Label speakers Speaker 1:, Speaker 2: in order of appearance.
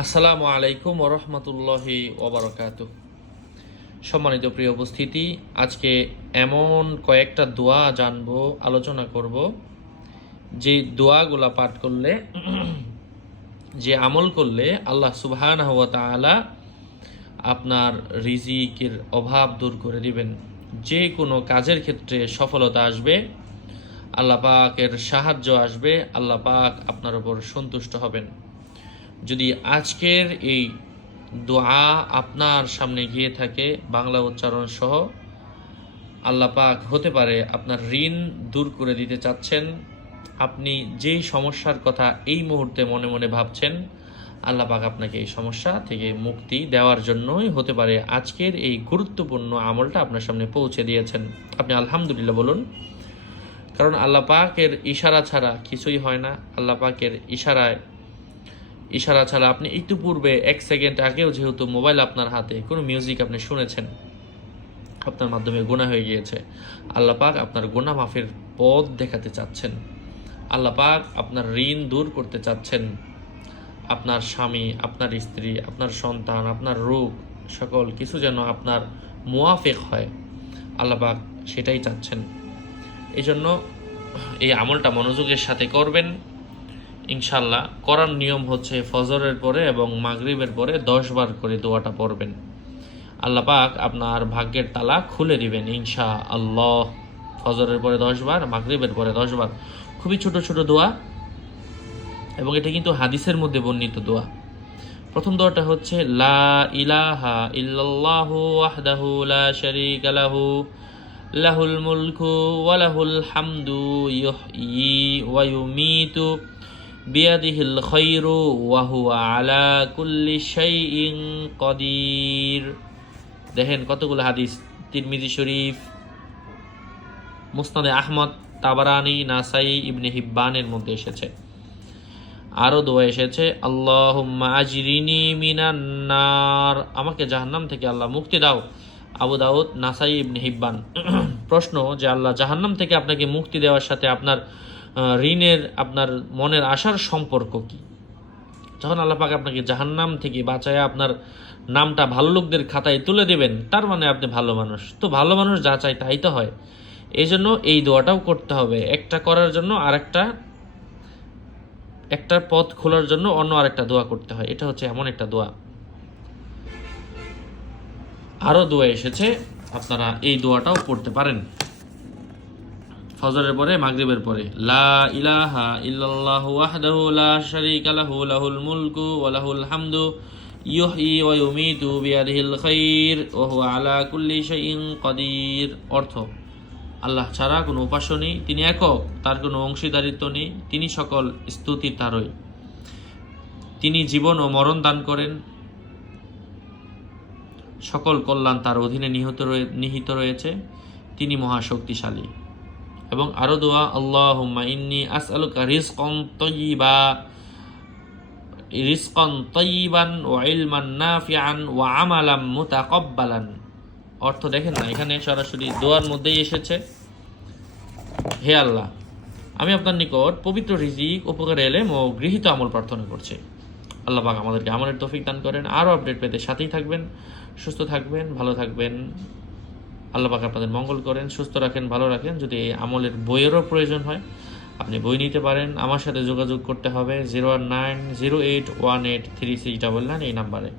Speaker 1: আসসালামু আলাইকুম ওরহমতুল্লাহি ওবরকাত। সম্মানিত প্রিয় উপস্থিতি, আজকে এমন কয়েকটা দোয়া জানব, আলোচনা করব। যে দোয়াগুলা পাঠ করলে, যে আমল করলে আল্লাহ সুবহান তাআলা আপনার রিজিকের অভাব দূর করে দিবেন। যে কোনো কাজের ক্ষেত্রে সফলতা আসবে, আল্লাহ পাকের সাহায্য আসবে, আল্লাহ পাক আপনার উপর সন্তুষ্ট হবেন। যদি আজকের এই দোয়া আপনার সামনে গিয়ে থাকে, বাংলা উচ্চারণ সহ, আল্লাহ পাক হতে পারে আপনার ঋণ দূর করে দিতে চাচ্ছেন। আপনি যেই সমস্যার কথা এই মুহূর্তে মনে মনে ভাবছেন, আল্লাহ পাক আপনাকে এই সমস্যা থেকে মুক্তি দেওয়ার জন্যই হতে পারে আজকের এই গুরুত্বপূর্ণ আমলটা আপনার সামনে পৌঁছে দিয়েছেন। আপনি আলহামদুলিল্লাহ বলুন, কারণ আল্লাহ পাকের ইশারা ছাড়া কিছুই হয় না। আল্লাহ পাকের ইশারায় ইশারা ছাড়া আপনি একটু পূর্বে এক সেকেন্ড আগেও যেহেতু মোবাইল আপনার হাতে, কোনো মিউজিক আপনি শুনেছেন, আপনার মাধ্যমে গোনা হয়ে গিয়েছে। আল্লাহ পাক আপনার গোনা মাফের পথ দেখাতে চাচ্ছেন। আল্লাহ পাক আপনার ঋণ দূর করতে চাচ্ছেন। আপনার স্বামী, আপনার স্ত্রী, আপনার সন্তান, আপনার রোগ, সকল কিছু যেন আপনার মুয়াফেক হয়। আল্লাহ পাক সেটাই চাচ্ছেন। এই জন্য এই আমলটা মনোযোগের সাথে করবেন। ইনশাল্লাহ করার নিয়ম হচ্ছে ফজরের পরে এবং মাগরিবের পরে দশ বার করে দোয়াটা পড়বেন। আল্লাহ পাক আপনার ভাগ্যের তালা খুলে দিবেন ইনশা আল্লাহ ফজরের পরে দশ বার, মাগরিবের পরে দশ বার। খুবই ছোট ছোট দোয়া এবং এটা কিন্তু হাদিসের মধ্যে বর্ণিত দোয়া। প্রথম দোয়াটা হচ্ছে, লা ইলাহা ইল্লাল্লাহু ওয়াহদাহু লা শারীকা লাহু, লাহুল মুলকু ওয়া লাহুল হামদু ইউহয়ি ওয়া ইউমীতু। বিয়াদিহিল খায়রু ওয়া হুয়া আলা কুল্লি শাইইন কদির। দেখেন কতগুলো হাদিস। তিরমিজি শরীফ মুস্তাদে আহমদ, তাবারানি, নাসাই, ইবনে হিব্বানের মধ্যে এসেছে। আরও দোয়া এসেছে আল্লাহ আজিরিনি মিনান্নার আমাকে জাহান্নাম থেকে আল্লাহ মুক্তি দাও। আবু দাউদ, নাসাই, ইবনে হিব্বান। প্রশ্ন যে, আল্লাহ জাহান্নাম থেকে আপনাকে মুক্তি দেওয়ার সাথে আপনার ঋণের আপনার মনের আশার সম্পর্ক কি? যখন আল্লাহ পাক আপনাকে জাহান্নাম থেকে বাঁচায় আপনার নামটা ভালো লোকদের খাতায় তুলে দেবেন, তার মানে আপনি ভালো মানুষ। তো ভালো মানুষ যা চাই তাই তো হয়। এই জন্য এই দোয়াটাও করতে হবে। একটা করার জন্য আরেকটা, একটা পথ খোলার জন্য অন্য আরেকটা দোয়া করতে হয়। এটা হচ্ছে এমন একটা দোয়া। আরও দোয়া এসেছে, আপনারা এই দোয়াটাও পড়তে পারেন। ফজরের পরে, মাগরিবের পরে। লা ইলাহা ইল্লাল্লাহু ওয়াহদাহু লা শারীকা লাহু, লাহুল মুলকু ওয়া লাহুল হামদু, ইউহয়ি ওয়া ইউমীতু বিয়াদিহিল খাইর, ওয়া হুয়া আলা কুল্লি শাইইন কাদির। অর্থ, আল্লাহ ছাড়া কোনো উপাস্য নেই, তিনি একক, তার কোনো অংশীদারিত্ব নেই, তিনি সকল স্তুতি তারই। তিনি জীবন ও মরণ দান করেন। সকল কল্যাণ তার অধীনে নিহত রয়ে, নিহিত রয়েছে। তিনি মহাশক্তিশালী। এবং আরও দোয়া, আল্লাহুম্মা ইন্নি আসআলুকা রিজকান তাইয়্যিবা রিজকান তাইয়্যিবান ওয়া ইলমান নাফিআন ওয়া আমালাম মুতাকাব্বালান। অর্থ দেখেন না, এখানে সরাসরি দোয়ার মধ্যেই এসেছে। হে আল্লাহ, আমি আপনার নিকট পবিত্র রিজিক উপকারে এলেম ও গৃহীত আমল প্রার্থনা করছি। আল্লাহ পাক আমাদেরকে আমলের তৌফিক দান করেন। আরও আপডেট পেতে সাথেই থাকবেন, সুস্থ থাকবেন, ভালো থাকবেন। আল্লাহ পাক আপনাদের মঙ্গল করেন, সুস্থ রাখেন, ভালো রাখেন। যদি এই আমলের বইয়েরও প্রয়োজন হয়, আপনি বই নিতে পারেন। আমার সাথে যোগাযোগ করতে হবে zero nine zero eight one eight three six double nine এই নাম্বারে।